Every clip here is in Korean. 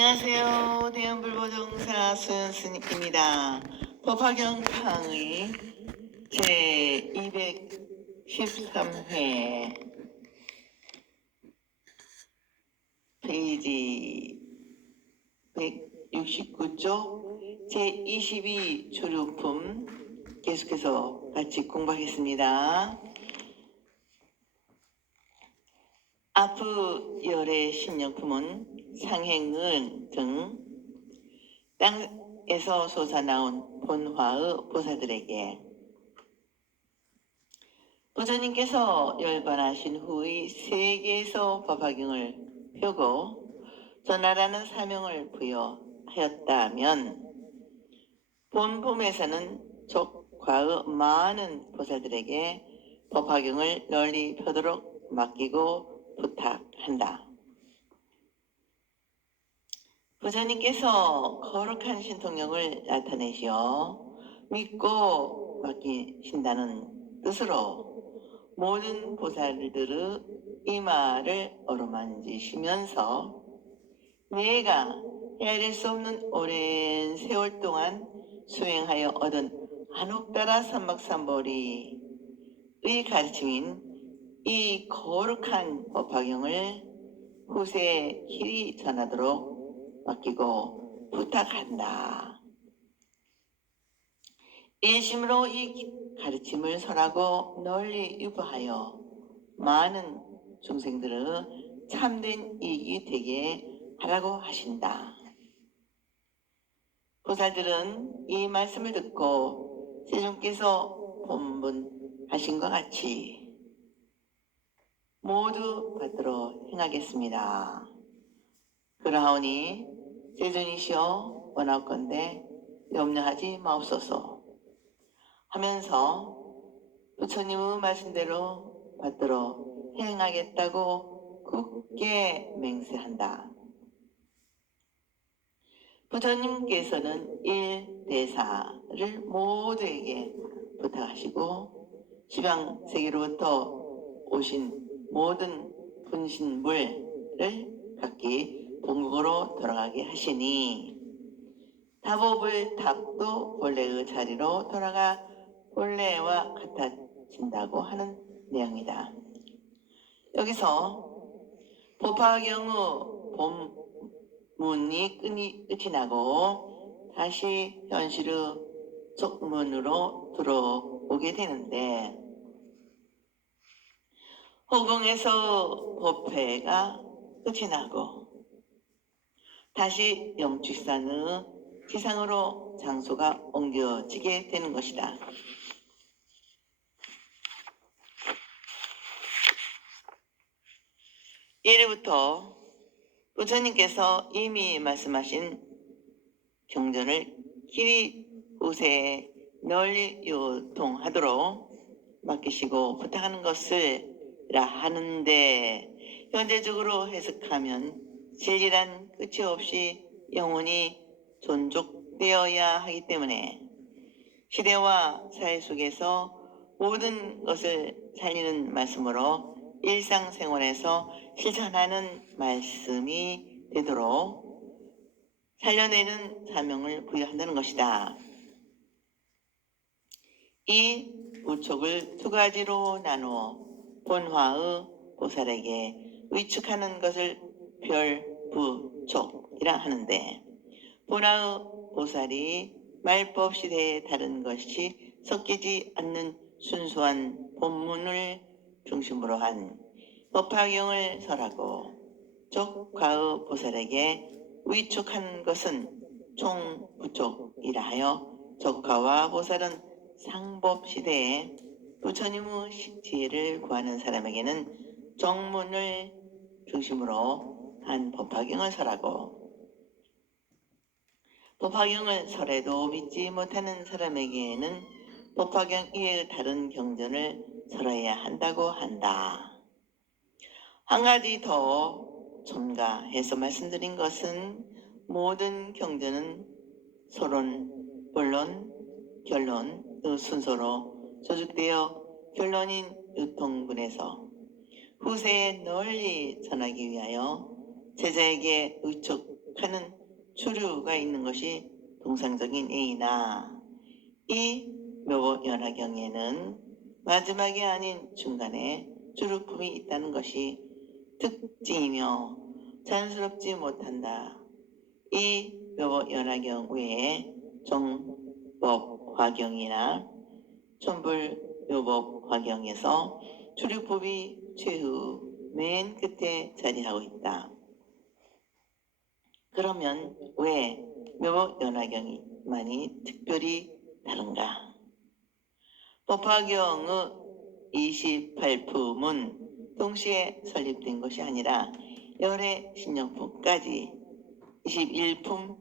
안녕하세요. 대한불보정사 수연스님입니다. 법화경강의 제213회 페이지 169쪽 제22 조류품 계속해서 같이 공부하겠습니다. 아프 열의 신명품은 상행은 등 땅에서 솟아나온 본화의 보살들에게 부처님께서 열반하신 후의 세계에서 법화경을 펴고 전하라는 사명을 부여하였다면 본품에서는 족과의 많은 보살들에게 법화경을 널리 펴도록 맡기고 부탁한다. 부처님께서 거룩한 신통력을 나타내시어 믿고 맡기신다는 뜻으로 모든 보살들의 이마를 어루만지시면서 내가 헤아릴 수 없는 오랜 세월 동안 수행하여 얻은 한옥다라 삼박삼보리의 가르침인 이 거룩한 법화경을 후세에 길이 전하도록 맡기고 부탁한다. 일심으로 이 가르침을 설하고 널리 유포하여 많은 중생들의 참된 이익이 되게 하라고 하신다. 보살들은 이 말씀을 듣고 세존께서 본분하신 것 같이 모두 받들어 행하겠습니다. 그러하오니 세존이시여 원하건대 염려하지 마옵소서 하면서 부처님의 말씀대로 받들어 행하겠다고 굳게 맹세한다. 부처님께서는 일대사를 모두에게 부탁하시고 지방세계로부터 오신 모든 분신물을 각기 본국으로 돌아가게 하시니 다보불 탑도 본래의 자리로 돌아가 본래와 같아진다고 하는 내용이다. 여기서 법화경의 본문이 끝이 나고 다시 현실의 족문으로 들어오게 되는데 호공에서 법회가 끝이 나고 다시 영취산의 지상으로 장소가 옮겨지게 되는 것이다. 이래부터 부처님께서 이미 말씀하신 경전을 길이 후세에 널리 유통하도록 맡기시고 부탁하는 것을 라 하는데 현재적으로 해석하면 진리란 끝이 없이 영원히 존속되어야 하기 때문에 시대와 사회 속에서 모든 것을 살리는 말씀으로 일상생활에서 실천하는 말씀이 되도록 살려내는 사명을 부여한다는 것이다. 이 부촉을 두 가지로 나누어 본화의 보살에게 위축하는 것을 별부촉이라 하는데 본화의 보살이 말법 시대에 다른 것이 섞이지 않는 순수한 본문을 중심으로 한 법화경을 설하고 족과의 보살에게 위축한 것은 총부촉이라 하여 족과와 보살은 상법 시대에 부처님의 지혜를 구하는 사람에게는 정문을 중심으로 한 법화경을 설하고 법화경을 설해도 믿지 못하는 사람에게는 법화경 이외의 다른 경전을 설해야 한다고 한다. 한 가지 더 첨가해서 말씀드린 것은 모든 경전은 서론, 본론, 결론의 순서로 조직되어 결론인 유통분에서 후세에 널리 전하기 위하여 제자에게 의촉 성격하는 주류가 있는 것이 통상적인 예이나 이 묘보 연화경에는 마지막이 아닌 중간에 주류품이 있다는 것이 특징이며 자연스럽지 못한다. 이 묘보 연화경 외에 정법 화경이나 촌불 묘법 화경에서 주류법이 최후 맨 끝에 자리하고 있다. 그러면 왜 묘법 연화경만이 특별히 다른가? 법화경의 28품은 동시에 설립된 것이 아니라 열의 신령품까지 21품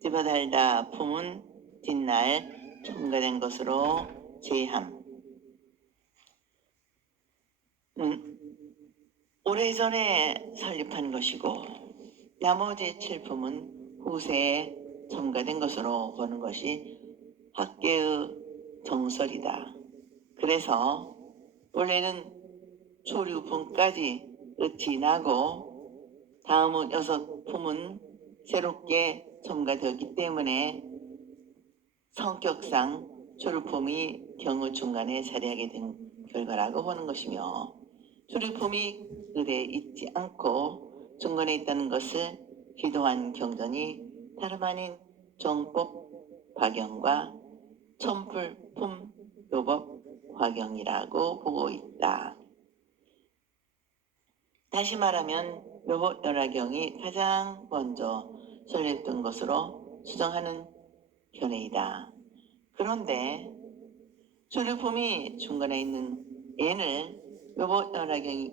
집어달다 품은 뒷날 첨가된 것으로 제함. 오래전에 설립한 것이고 나머지 7품은 후세에 첨가된 것으로 보는 것이 학계의 정설이다. 그래서 원래는 초류품까지 끝이 나고 다음은 6품은 새롭게 첨가되었기 때문에 성격상 초류품이 경우 중간에 자리하게 된 결과라고 보는 것이며 초류품이 의대에 있지 않고 중간에 있다는 것을 기도한 경전이 다름 아닌 정법 화경과 첨불품 요법 화경이라고 보고 있다. 다시 말하면 묘법 연화경이 가장 먼저 설립된 것으로 추정하는 견해이다. 그런데 조류품이 중간에 있는 N을 묘법 연화경이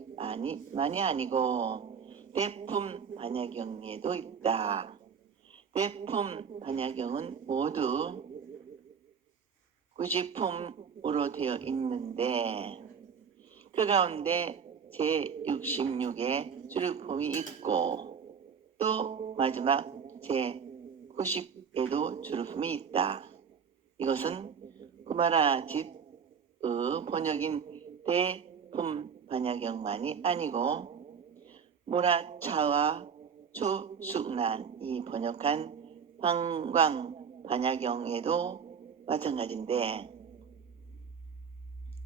만이 아니고 대품 반야경에도 있다. 대품 반야경은 모두 구지품으로 되어 있는데 그 가운데 제66에 주류품이 있고 또 마지막 제90에도 주류품이 있다. 이것은 구마라 집의 번역인 대품 반야경만이 아니고 모라차와 추숙난이 번역한 방광 반야경에도 마찬가지인데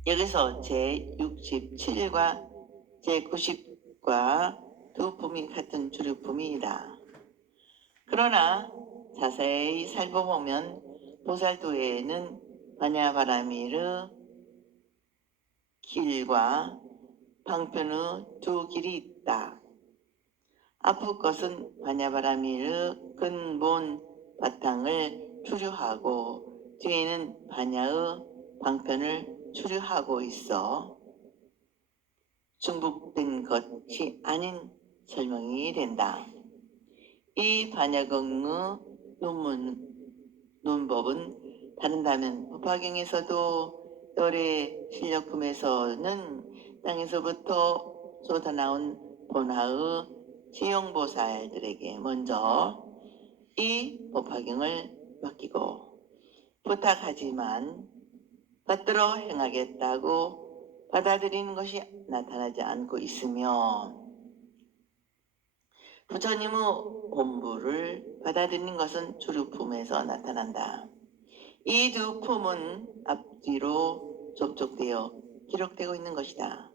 여기서 제67과 제90과 두 품이 같은 주류품이다. 그러나 자세히 살펴보면 보살도에는 반야바라밀의 길과 방편의 두 길이 있다. 앞의 것은 반야바라밀의 근본 바탕을 추류하고 뒤에는 반야의 방편을 추류하고 있어 중복된 것이 아닌 설명이 된다. 이 반야경의 논법은 다른다면 법화경에서도 열의 실력품에서는 땅에서부터 쏟아나온 본하의 지용보살들에게 먼저 이 법화경을 맡기고 부탁하지만 받들어 행하겠다고 받아들이는 것이 나타나지 않고 있으며 부처님의 본부를 받아들이는 것은 주류품에서 나타난다. 이 두 품은 앞뒤로 접촉되어 기록되고 있는 것이다.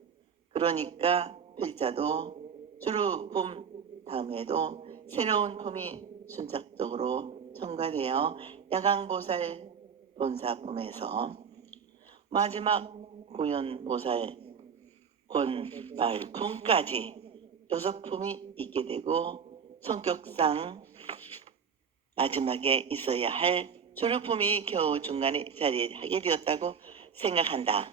그러니까 필자도 주류품 다음에도 새로운 품이 순착적으로 첨가되어 야강보살 본사품에서 마지막 고연보살 본말품까지 6품이 있게 되고 성격상 마지막에 있어야 할 주류품이 겨우 중간에 자리하게 되었다고 생각한다.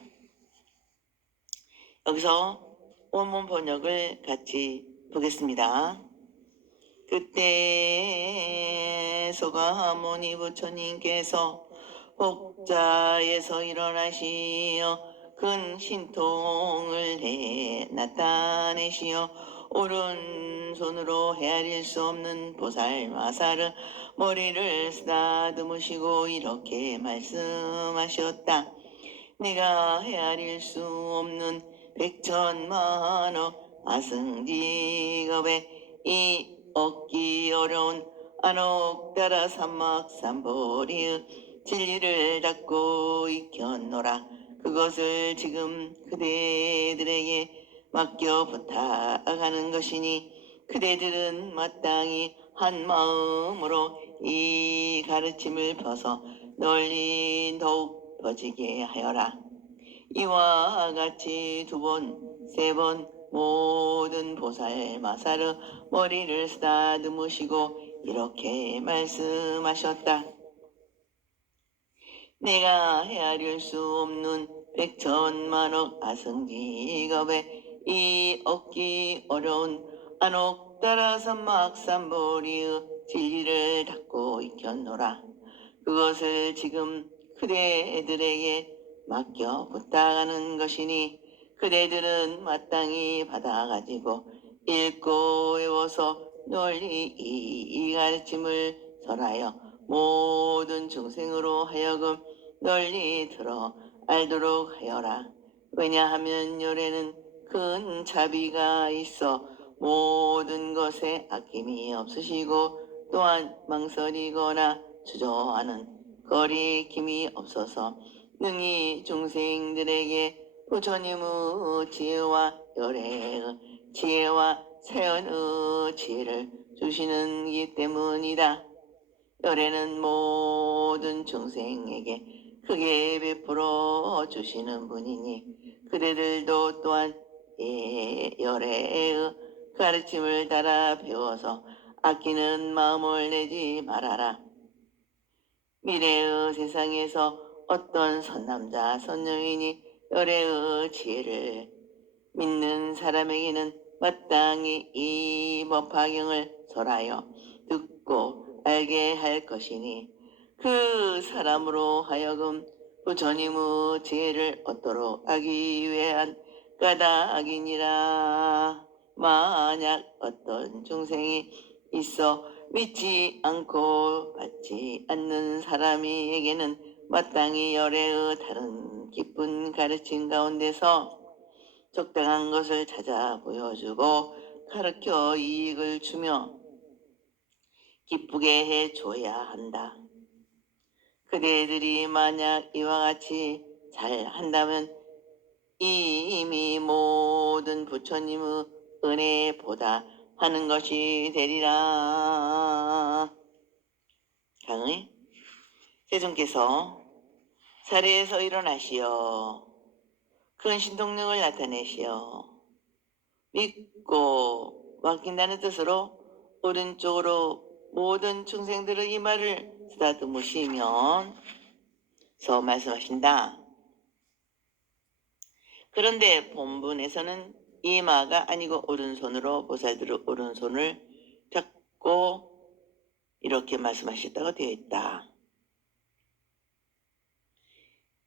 여기서 원문 번역을 같이 보겠습니다. 그때 소가모니 부처님께서 복자에서 일어나시어 큰 신통을 나타내시어 오른손으로 헤아릴 수 없는 보살마사를 머리를 쓰다듬으시고 이렇게 말씀하셨다. 내가 헤아릴 수 없는 백천만억 아승직업의 이 얻기 어려운 안옥 따라 삼막삼보리의 진리를 닫고 익혀노라. 그것을 지금 그대들에게 맡겨 부탁하는 것이니 그대들은 마땅히 한 마음으로 이 가르침을 벗어 널리 더욱 퍼지게 하여라. 이와 같이 두 번, 세 번 모든 보살 마사르 머리를 쓰다듬으시고 이렇게 말씀하셨다. 내가 헤아릴 수 없는 백천만억 아승직업에 이 얻기 어려운 안옥 따라 삼막삼보리의 진리를 닫고 익혔노라. 그것을 지금 그대들에게 맡겨 부탁하는 것이니 그대들은 마땅히 받아가지고 읽고 외워서 널리 이 가르침을 설하여 모든 중생으로 하여금 널리 들어 알도록 하여라. 왜냐하면 열에는 큰 자비가 있어 모든 것에 아낌이 없으시고 또한 망설이거나 주저하는 거리낌이 없어서 능히 중생들에게 부처님의 지혜와 열애의 지혜와 세연의 지혜를 주시는 이 때문이다. 열애는 모든 중생에게 크게 베풀어 주시는 분이니 그대들도 또한 열애의 가르침을 따라 배워서 아끼는 마음을 내지 말아라. 미래의 세상에서 어떤 선남자 선녀인이 열애의 지혜를 믿는 사람에게는 마땅히 이 법화경을 설하여 듣고 알게 할 것이니 그 사람으로 하여금 부처님의 지혜를 얻도록 하기 위한 까닭이니라. 만약 어떤 중생이 있어 믿지 않고 받지 않는 사람에게는 마땅히 열애의 다른 기쁜 가르침 가운데서 적당한 것을 찾아 보여주고 가르쳐 이익을 주며 기쁘게 해줘야 한다. 그대들이 만약 이와 같이 잘 한다면 이미 모든 부처님의 은혜보다 하는 것이 되리라. 강의 세존께서 사례에서 일어나시어 큰 신동력을 나타내시어 믿고 맡긴다는 뜻으로 오른쪽으로 모든 중생들의 이마를 쓰다듬으시면서 말씀하신다. 그런데 본문에서는 이마가 아니고 오른손으로 보살들의 오른손을 잡고 이렇게 말씀하셨다고 되어 있다.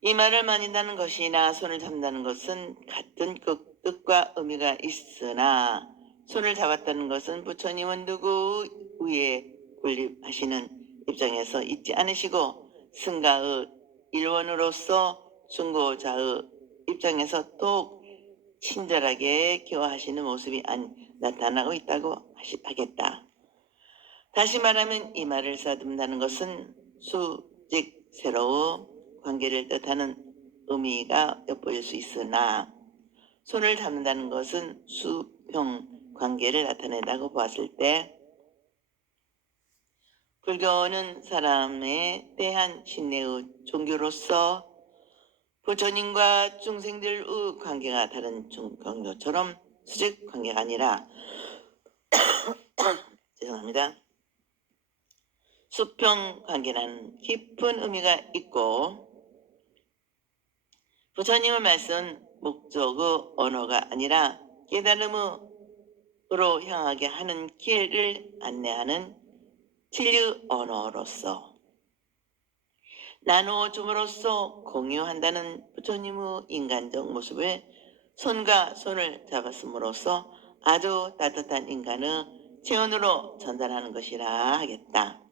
이마를 만진다는 것이나 손을 잡는다는 것은 같은 뜻과 의미가 있으나 손을 잡았다는 것은 부처님은 누구 위에 군립하시는 입장에서 있지 않으시고 승가의 일원으로서 중고자의 입장에서 더욱 친절하게 교화하시는 모습이 나타나고 있다고 하겠다. 다시 말하면 이마를 쓰다듬는다는 것은 수직 세로의 관계를 뜻하는 의미가 엿보일 수 있으나 손을 잡는다는 것은 수평 관계를 나타낸다고 보았을 때 불교는 사람에 대한 신뢰의 종교로서 부처님과 중생들의 관계가 다른 종교처럼 수직 관계가 아니라 죄송합니다. 수평 관계라는 깊은 의미가 있고 부처님의 말씀은 목적의 언어가 아니라 깨달음으로 향하게 하는 길을 안내하는 진리의 언어로서 나누어 줌으로써 공유한다는 부처님의 인간적 모습을 손과 손을 잡았음으로써 아주 따뜻한 인간의 체온으로 전달하는 것이라 하겠다.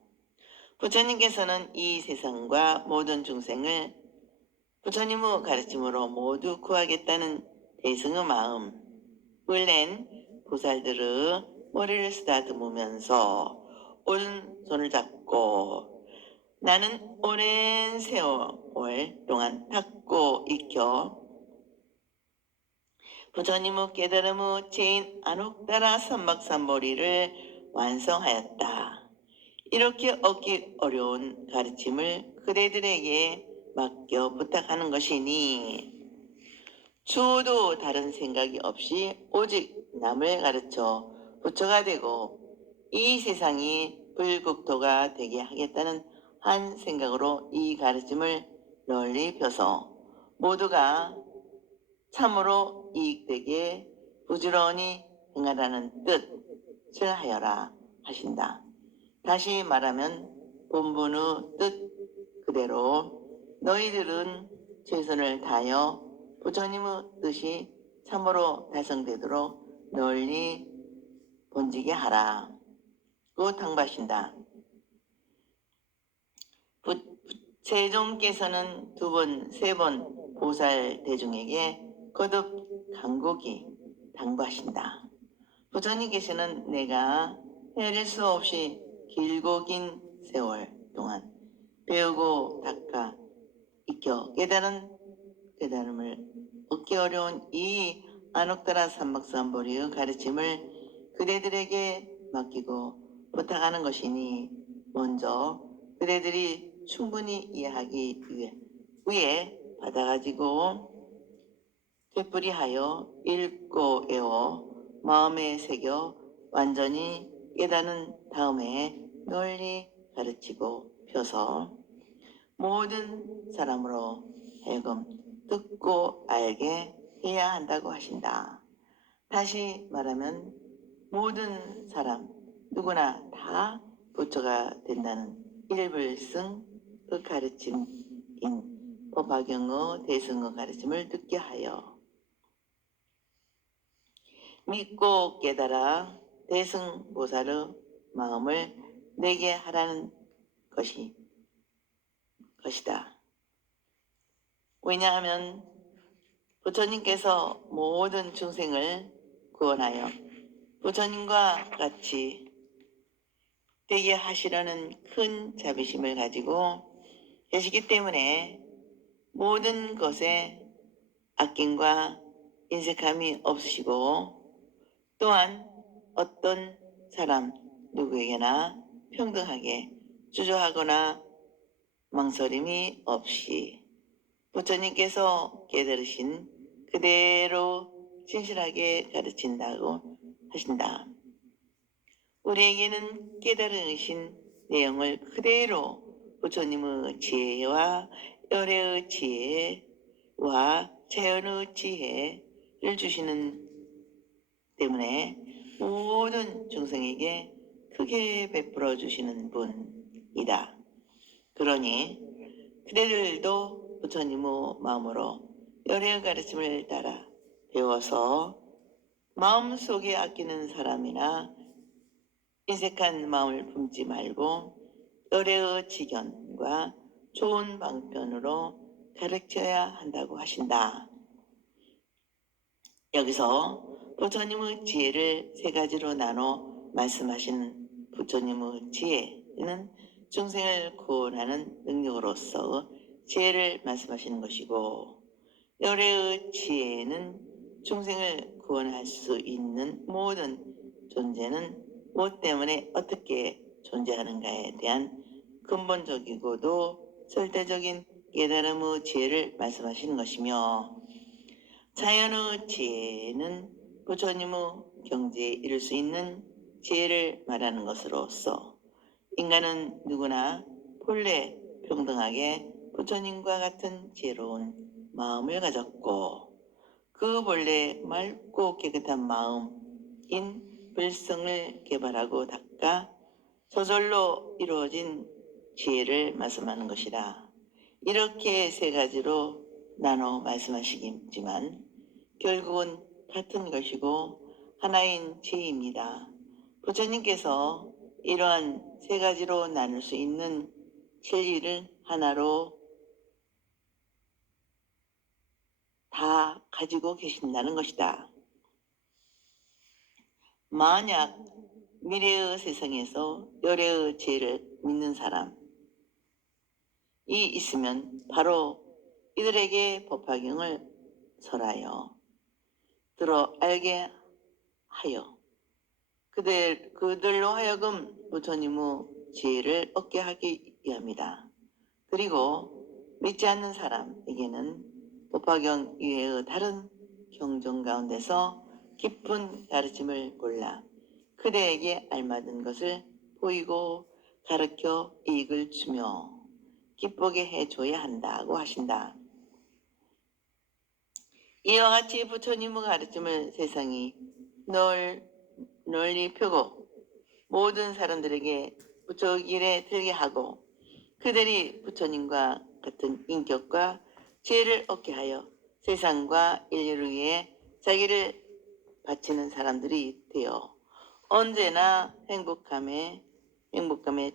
부처님께서는 이 세상과 모든 중생을 부처님의 가르침으로 모두 구하겠다는 대승의 마음을 낸 보살들의 머리를 쓰다듬으면서 오른손을 잡고 나는 오랜 세월 동안 닦고 익혀 부처님의 깨달음의 제인 안옥다라 삼박삼보리를 완성하였다. 이렇게 얻기 어려운 가르침을 그대들에게 맡겨 부탁하는 것이니 주어도 다른 생각이 없이 오직 남을 가르쳐 부처가 되고 이 세상이 불국토가 되게 하겠다는 한 생각으로 이 가르침을 널리 펴서 모두가 참으로 이익되게 부지런히 행하라는 뜻을 하여라 하신다. 다시 말하면 본분의 뜻 그대로 너희들은 최선을 다하여 부처님의 뜻이 참으로 달성되도록 널리 번지게 하라. 고 당부하신다. 세종께서는 2번, 3번 보살 대중에게 거듭 간곡히 당부하신다. 부처님께서는 내가 헤아릴 수 없이 길고 긴 세월 동안 배우고 닦아 익혀 깨달음을 얻기 어려운 이 안옥다라 삼박삼보리의 가르침을 그대들에게 맡기고 부탁하는 것이니 먼저 그대들이 충분히 이해하기 위해 받아가지고 되풀이하여 읽고 외워 마음에 새겨 완전히 깨닫는 다음에 널리 가르치고 펴서 모든 사람으로 하여금 듣고 알게 해야 한다고 하신다. 다시 말하면 모든 사람 누구나 다 부처가 된다는 일불승 그 가르침인 법화경의 대승의 가르침을 듣게 하여 믿고 깨달아 대승보살의 마음을 내게 하라는 것이다. 왜냐하면 부처님께서 모든 중생을 구원하여 부처님과 같이 되게 하시려는 큰 자비심을 가지고 계시기 때문에 모든 것에 아낌과 인색함이 없으시고 또한 어떤 사람 누구에게나 평등하게 주저하거나 망설임이 없이 부처님께서 깨달으신 그대로 진실하게 가르친다고 하신다. 우리에게는 깨달으신 내용을 그대로 부처님의 지혜와 열애의 지혜와 자연의 지혜를 주시는 때문에 모든 중생에게 크게 베풀어 주시는 분이다. 그러니 그대들도 부처님의 마음으로 열애의 가르침을 따라 배워서 마음속에 아끼는 사람이나 인색한 마음을 품지 말고 열애의 지견과 좋은 방편으로 가르쳐야 한다고 하신다. 여기서 부처님의 지혜를 3가지로 나눠 말씀하신 부처님의 지혜는 중생을 구원하는 능력으로서 지혜를 말씀하시는 것이고 열애의 지혜는 중생을 구원할 수 있는 모든 존재는 무엇 때문에 어떻게 존재하는가에 대한 근본적이고도 절대적인 깨달음의 지혜를 말씀하시는 것이며 자연의 지혜는 부처님의 경지에 이를 수 있는 지혜를 말하는 것으로서 인간은 누구나 본래 평등하게 부처님과 같은 지혜로운 마음을 가졌고 그 본래 맑고 깨끗한 마음인 불성을 개발하고 닦아 저절로 이루어진 지혜를 말씀하는 것이라. 이렇게 3가지로 나눠 말씀하시지만 결국은 같은 것이고 하나인 지혜입니다. 부처님께서 이러한 3가지로 나눌 수 있는 진리를 하나로 다 가지고 계신다는 것이다. 만약 미래의 세상에서 요래의 죄를 믿는 사람이 있으면 바로 이들에게 법화경을 설하여 들어 알게 하여 그들로 하여금 부처님의 지혜를 얻게 하기 위함이다. 그리고 믿지 않는 사람에게는 법화경 이외의 다른 경전 가운데서 깊은 가르침을 골라 그대에게 알맞은 것을 보이고 가르쳐 이익을 주며 기쁘게 해줘야 한다고 하신다. 이와 같이 부처님의 가르침을 세상이 널리 펴고 모든 사람들에게 부처 길에 들게 하고 그들이 부처님과 같은 인격과 지혜를 얻게 하여 세상과 인류를 위해 자기를 바치는 사람들이 되어 언제나 행복감에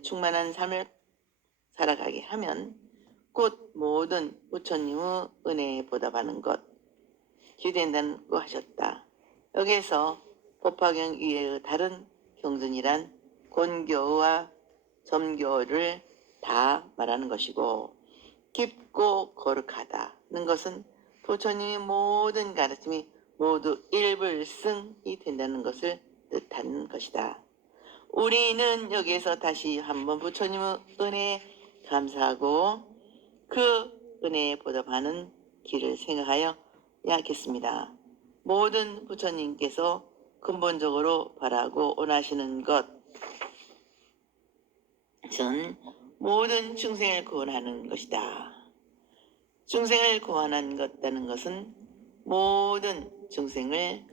충만한 삶을 살아가게 하면 곧 모든 부처님의 은혜에 보답하는 것이 된다고 하셨다. 여기에서 법화경 이외의 다른 경전이란 곤교와 점교를 다 말하는 것이고 깊고 거룩하다는 것은 부처님의 모든 가르침이 모두 일불승이 된다는 것을 뜻하는 것이다. 우리는 여기에서 다시 한번 부처님의 은혜에 감사하고 그 은혜에 보답하는 길을 생각하여 야겠습니다. 모든 부처님께서 근본적으로 바라고 원하시는 것은 모든 중생을 구원하는 것이다. 중생을 구원하는 것은 모든 중생을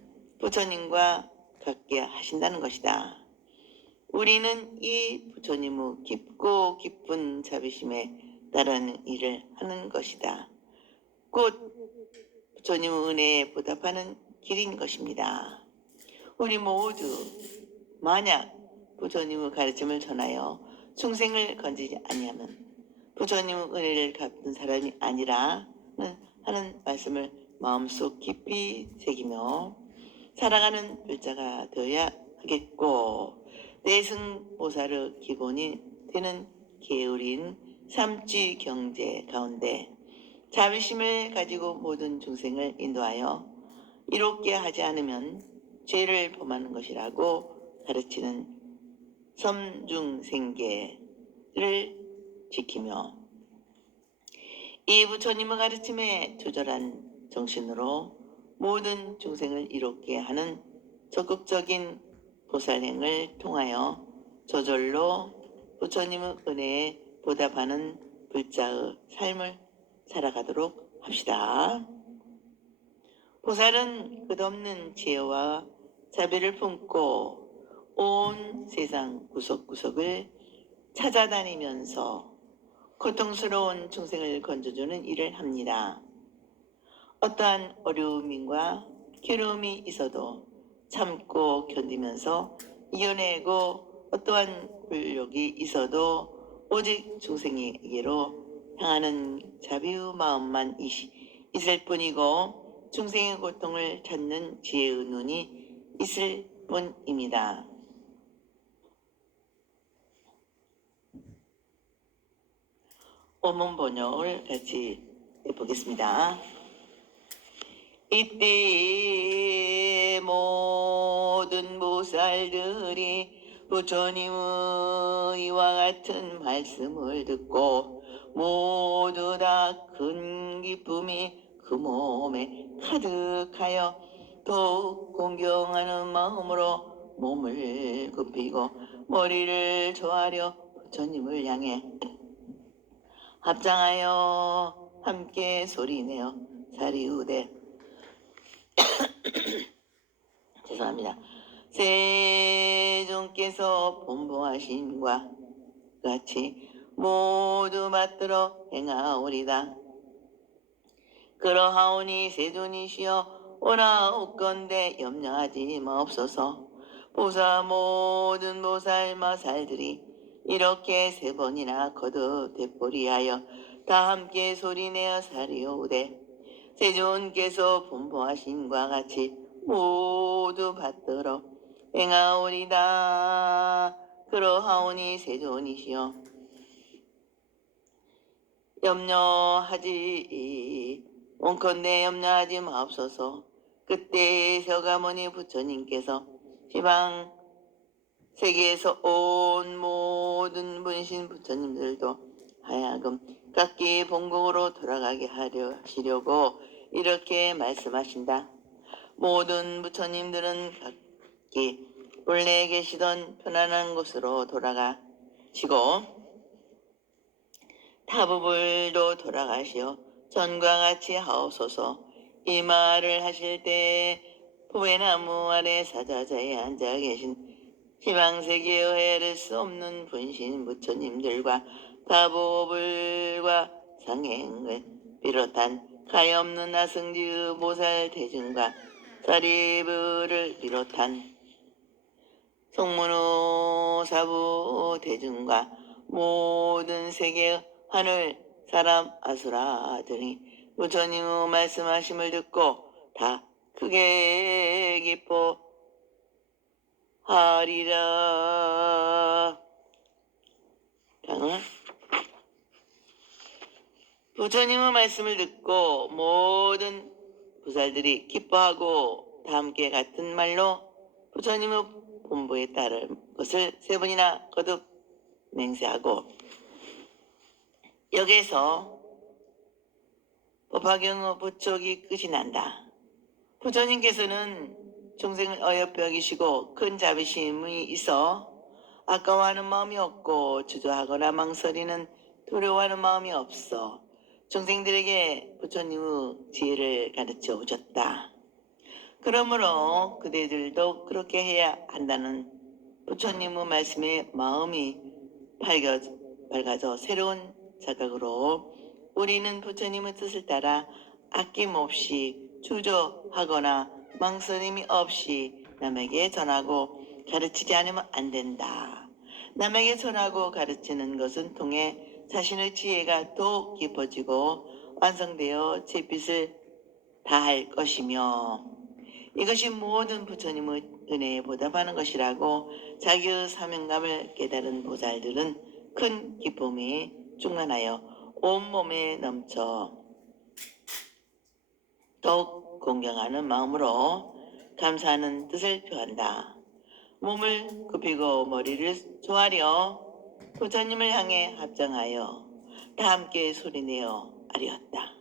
부처님과 같게 하신다는 것이다. 우리는 이 부처님의 깊고 깊은 자비심에 따르는 일을 하는 것이다. 곧 부처님의 은혜에 보답하는 길인 것입니다. 우리 모두 만약 부처님의 가르침을 전하여 중생을 건지지 아니하면 부처님의 은혜를 갚는 사람이 아니라는 하는 말씀을 마음속 깊이 새기며 살아가는 불자가 되어야 하겠고 내승보살의 기본이 되는 게으른 삼지 경제 가운데 자비심을 가지고 모든 중생을 인도하여 이롭게 하지 않으면 죄를 범하는 것이라고 가르치는 섬중생계를 지키며 이 부처님의 가르침에 조절한 정신으로 모든 중생을 이롭게 하는 적극적인 보살행을 통하여 저절로 부처님의 은혜에 보답하는 불자의 삶을 살아가도록 합시다. 보살은 끝없는 지혜와 자비를 품고 온 세상 구석구석을 찾아다니면서 고통스러운 중생을 건져주는 일을 합니다. 어떠한 어려움과 괴로움이 있어도 참고 견디면서 이겨내고 어떠한 굴욕이 있어도 오직 중생에게로 향하는 자비의 마음만 있을 뿐이고 중생의 고통을 찾는 지혜의 눈이 있을 뿐입니다. 원문 번역을 같이 해보겠습니다. 이때 모든 보살들이 부처님의 이와 같은 말씀을 듣고 모두 다 큰 기쁨이 그 몸에 가득하여 더욱 공경하는 마음으로 몸을 굽히고 머리를 조아려 부처님을 향해 합장하여 함께 소리내어 사리우되 죄송합니다. 세존께서 본보하신과 같이 모두 받들어 행하오리다. 그러하오니 세존이시여 오라옵건대 염려하지 마옵소서. 모든 보살 마살들이 이렇게 3번이나 거듭되보리하여 다 함께 소리내어 사리오되 세존께서 본보하신과 같이 모두 받들어 행하오리다. 그러하오니 세존이시여 염려하지 원컨대 염려하지 마옵소서. 그때 서가모니 부처님께서 시방 세계에서 온 모든 분신 부처님들도 하여금 각기 본국으로 돌아가게 하시려고 이렇게 말씀하신다. 모든 부처님들은 각기 원래 계시던 편안한 곳으로 돌아가시고 타부불도 돌아가시어 전과 같이 하옵소서. 이 말을 하실 때 포에나무 아래 사자자에 앉아 계신 희망세계에 헤아릴 수 없는 분신 부처님들과 타부불과 상행을 비롯한 가엾는 아승지 보살 대중과 사리부를 비롯한 송문호 사부 대중과 모든 세계 하늘 사람 아수라들이 부처님의 말씀하심을 듣고 다 크게 기뻐하리라. 부처님의 말씀을 듣고 모든 부살들이 기뻐하고 다 함께 같은 말로 부처님의 본부에 따를 것을 세 번이나 거듭 맹세하고 여기에서 법화경의 부촉이 끝이 난다. 부처님께서는众생을 어여삐 여기시고 큰 자비심이 있어 아까워하는 마음이 없고 주저하거나 망설이는 두려워하는 마음이 없어众생들에게 부처님의 지혜를 가르쳐 오셨다. 그러므로 그대들도 그렇게 해야 한다는 부처님의 말씀에 마음이 밝아져 새로운 자각으로 우리는 부처님의 뜻을 따라 아낌없이 주저하거나 망설임이 없이 남에게 전하고 가르치지 않으면 안 된다. 남에게 전하고 가르치는 것은 통해 자신의 지혜가 더 깊어지고 완성되어 제 빛을 다할 것이며 이것이 모든 부처님의 은혜에 보답하는 것이라고 자기의 사명감을 깨달은 보살들은 큰 기쁨이 충만하여 온몸에 넘쳐 더욱 공경하는 마음으로 감사하는 뜻을 표한다. 몸을 굽히고 머리를 조아려 부처님을 향해 합장하여 다 함께 소리내어 아뢰었다.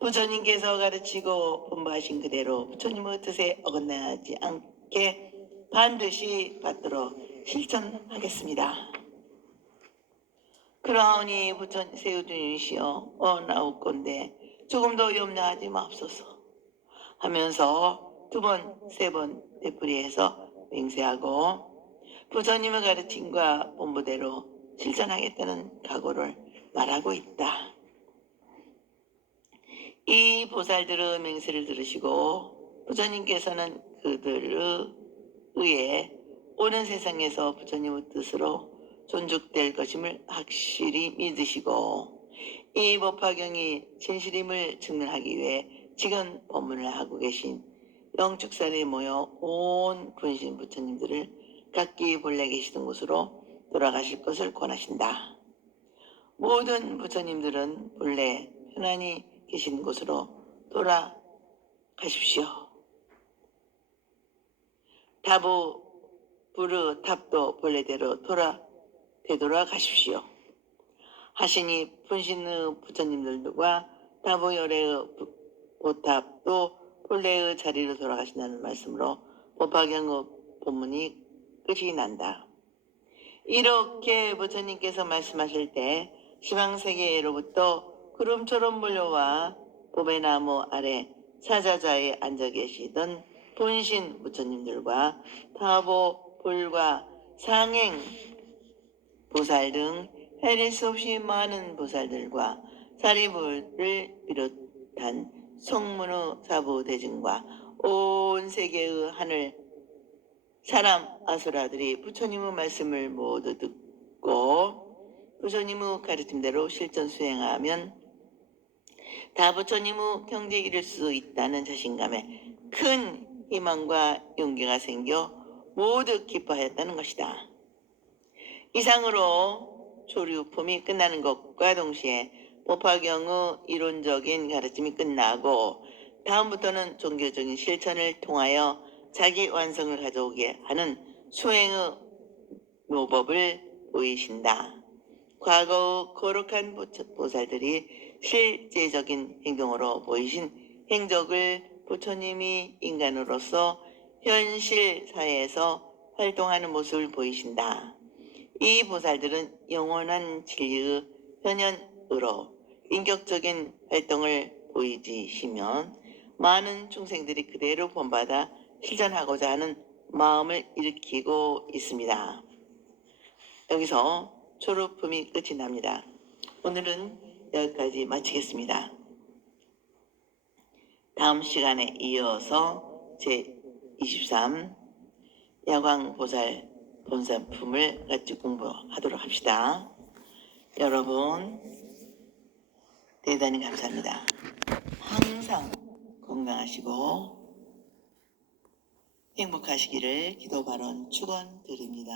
부처님께서 가르치고 본부하신 그대로 부처님의 뜻에 어긋나지 않게 반드시 받들어 실천하겠습니다. 그러하오니 부처님 세우주이시여 나옵건대 조금도 염려하지 마옵소서 하면서 두 번, 세 번 되풀이해서 맹세하고 부처님의 가르침과 본부대로 실천하겠다는 각오를 말하고 있다. 이 보살들의 맹세를 들으시고 부처님께서는 그들의 의해 오는 세상에서 부처님의 뜻으로 존중될 것임을 확실히 믿으시고 이 법화경이 진실임을 증명하기 위해 지금 법문을 하고 계신 영축산에 모여 온 분신 부처님들을 각기 본래 계시던 곳으로 돌아가실 것을 권하신다. 모든 부처님들은 본래 편안히 계신 곳으로 돌아가십시오. 타부 부르 탑도 본래대로 되돌아가십시오. 하시니 분신의 부처님들과 타부열의 보탑도 본래의 자리로 돌아가신다는 말씀으로 법화경의 본문이 끝이 난다. 이렇게 부처님께서 말씀하실 때 시방세계로부터 구름처럼 몰려와 보배나무 아래 사자자에 앉아 계시던 본신 부처님들과 타보, 불과 상행 보살 등 헤아릴 수 없이 많은 보살들과 사리불을 비롯한 송문의 사부 대중과 온 세계의 하늘 사람 아수라들이 부처님의 말씀을 모두 듣고 부처님의 가르침대로 실천 수행하면 다 부처님의 경지에 이를 수 있다는 자신감에 큰 희망과 용기가 생겨 모두 기뻐하였다는 것이다. 이상으로 조류품이 끝나는 것과 동시에 법화경의 이론적인 가르침이 끝나고 다음부터는 종교적인 실천을 통하여 자기 완성을 가져오게 하는 수행의 묘법을 보이신다. 과거 거룩한 보살들이 실제적인 행동으로 보이신 행적을 부처님이 인간으로서 현실 사회에서 활동하는 모습을 보이신다. 이 보살들은 영원한 진리의 현현으로 인격적인 활동을 보이시면 많은 중생들이 그대로 본받아 실천하고자 하는 마음을 일으키고 있습니다. 여기서 졸업품이 끝이 납니다. 오늘은 여기까지 마치겠습니다. 다음 시간에 이어서 제23 야광보살 본산품을 같이 공부하도록 합시다. 여러분 대단히 감사합니다. 항상 건강하시고 행복하시기를 기도 발언 축원드립니다.